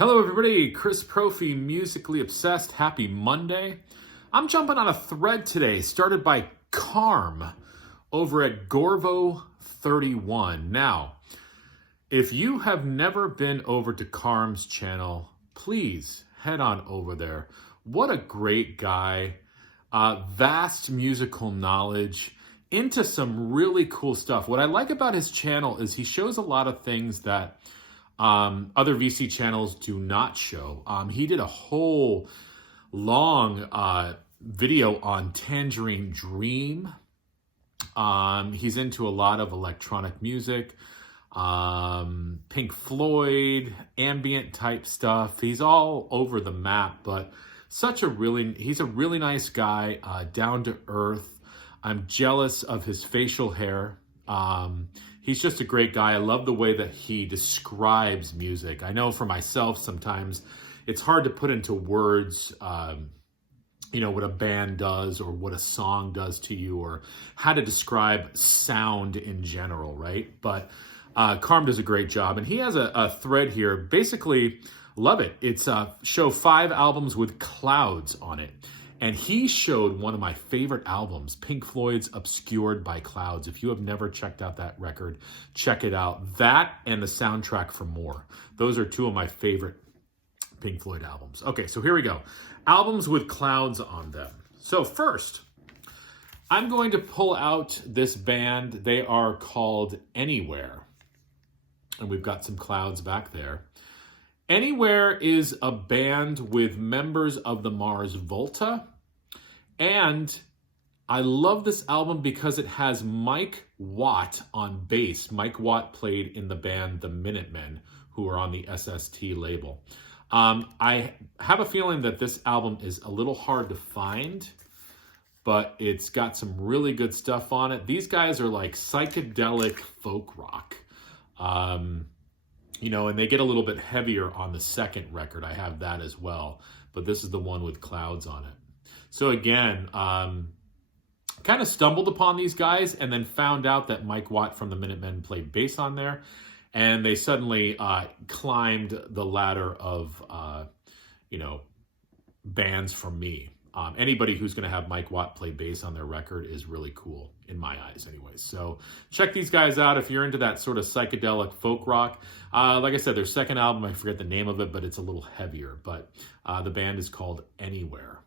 Hello everybody, Chris Profi, Musically Obsessed. Happy Monday. I'm jumping on a thread today started by Carm over at Gorvo31. Now, if you have never been over to Carm's channel, please head on over there. What a great guy. Vast musical knowledge, into some really cool stuff. What I like about his channel is he shows a lot of things that other VC channels do not show. He did a whole long video on Tangerine Dream. He's into a lot of electronic music, Pink Floyd, ambient type stuff. He's all over the map, but he's a really nice guy, down to earth. I'm jealous of his facial hair. He's just a great guy. I love the way that he describes music. I know for myself, sometimes it's hard to put into words, what a band does or what a song does to you or how to describe sound in general, right? But Carm does a great job. And he has a thread here. Basically, love it. It's show 5 albums with clouds on it. And he showed one of my favorite albums, Pink Floyd's Obscured by Clouds. If you have never checked out that record, check it out. That and the soundtrack for More. Those are 2 of my favorite Pink Floyd albums. Okay, so here we go. Albums with clouds on them. So first, I'm going to pull out this band. They are called Anywhere. And we've got some clouds back there. Anywhere is a band with members of the Mars Volta, and I love this album because it has Mike Watt on bass. Mike Watt played in the band The Minutemen, who are on the SST label. I have a feeling that this album is a little hard to find, but it's got some really good stuff on it. These guys are like psychedelic folk rock. And they get a little bit heavier on the second record. I have that as well. But this is the one with clouds on it. So again, kind of stumbled upon these guys and then found out that Mike Watt from the Minutemen played bass on there. And they suddenly climbed the ladder of, bands for me. Anybody who's going to have Mike Watt play bass on their record is really cool, in my eyes anyways. So check these guys out if you're into that sort of psychedelic folk rock. Like I said, their second album, I forget the name of it, but it's a little heavier. But the band is called Anywhere.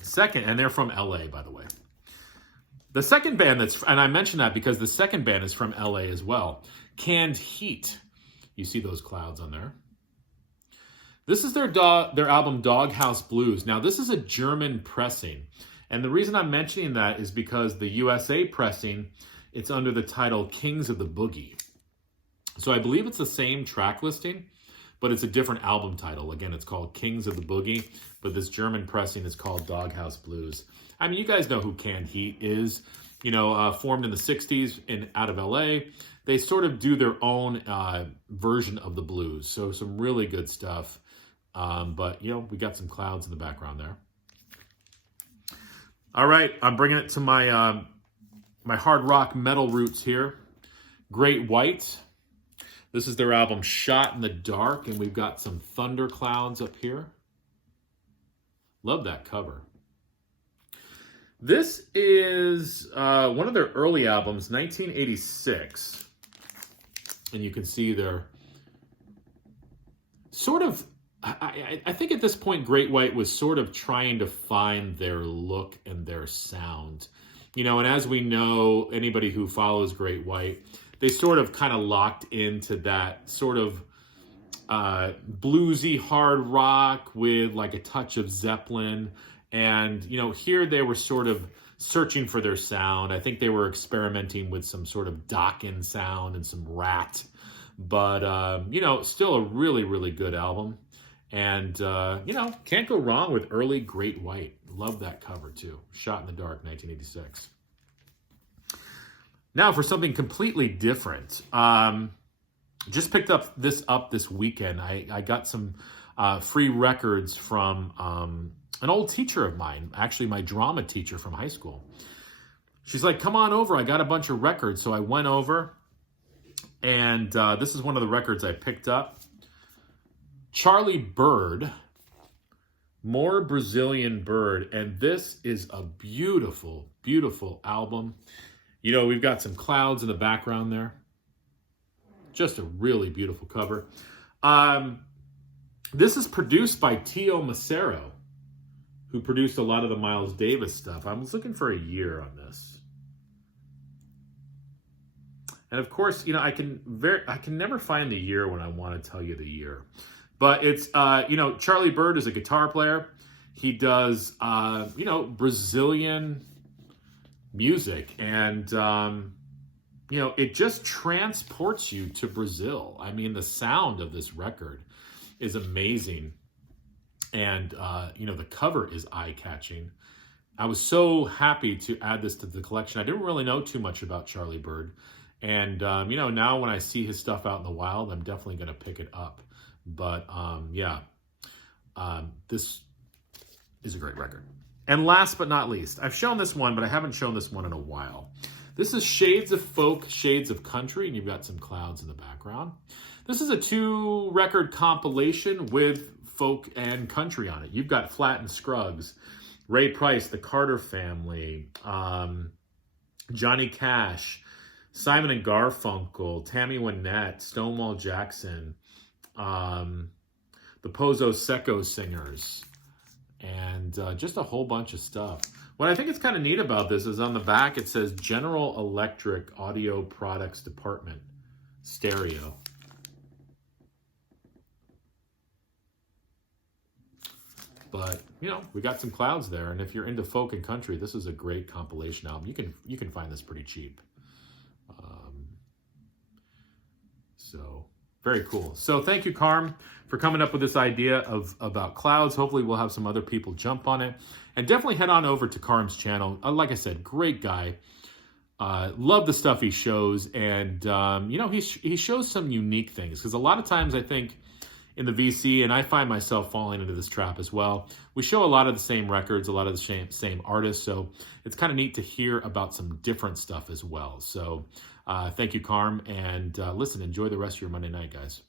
Second, and they're from LA, by the way. The second band and I mention that because the second band is from LA as well. Canned Heat. You see those clouds on there. This is their album Doghouse Blues. Now, this is a German pressing. And the reason I'm mentioning that is because the USA pressing, it's under the title Kings of the Boogie. So I believe it's the same track listing, but it's a different album title. Again, it's called Kings of the Boogie, but this German pressing is called Doghouse Blues. I mean, you guys know who Canned Heat is. Formed in the 60s out of LA. They sort of do their own version of the blues. So some really good stuff. But we got some clouds in the background there. All right, I'm bringing it to my my hard rock metal roots here. Great White. This is their album Shot in the Dark, and we've got some thunder clouds up here. Love that cover. This is one of their early albums, 1986. And you can see they're sort of, I think at this point, Great White was sort of trying to find their look and their sound. And as we know, anybody who follows Great White, they sort of kind of locked into that sort of bluesy hard rock with like a touch of Zeppelin. And, here they were sort of searching for their sound. I think they were experimenting with some sort of Dokken sound and some Rat. But, still a really, really good album. And, can't go wrong with early Great White. Love that cover, too. Shot in the Dark, 1986. Now for something completely different. Just picked up this weekend. I got some free records from an old teacher of mine, actually my drama teacher from high school. She's like, come on over. I got a bunch of records. So I went over, and this is one of the records I picked up. Charlie Bird, more Brazilian Bird, and this is a beautiful, beautiful album. You know, we've got some clouds in the background there. Just a really beautiful cover. This is produced by Tio Macero, who produced a lot of the Miles Davis stuff. I was looking for a year on this. And of course, you know, I can never find the year when I want to tell you the year. But it's, you know, Charlie Bird is a guitar player. He does, you know, Brazilian music. And, you know, it just transports you to Brazil. I mean, the sound of this record is amazing. And, you know, the cover is eye-catching. I was so happy to add this to the collection. I didn't really know too much about Charlie Bird. And, you know, now when I see his stuff out in the wild, I'm definitely going to pick it up. But, yeah, this is a great record. And last but not least, I've shown this one, but I haven't shown this one in a while. This is Shades of Folk, Shades of Country, and you've got some clouds in the background. This is a 2-record compilation with folk and country on it. You've got Flatt and Scruggs, Ray Price, the Carter Family, Johnny Cash, Simon and Garfunkel, Tammy Wynette, Stonewall Jackson, the Pozo Seco Singers, and just a whole bunch of stuff. What I think is kind of neat about this is on the back it says General Electric Audio Products Department Stereo. But, you know, we got some clouds there, and if you're into folk and country, this is a great compilation album. You can find this pretty cheap. So, very cool. So, thank you, Carm, for coming up with this idea about clouds. Hopefully, we'll have some other people jump on it. And definitely head on over to Carm's channel. Like I said, great guy. Love the stuff he shows. And, you know, he shows some unique things. Because a lot of times, I think, in the VC, and I find myself falling into this trap as well, we show a lot of the same records, a lot of the same artists. So it's kind of neat to hear about some different stuff as well. So thank you, Carm. And listen, enjoy the rest of your Monday night, guys.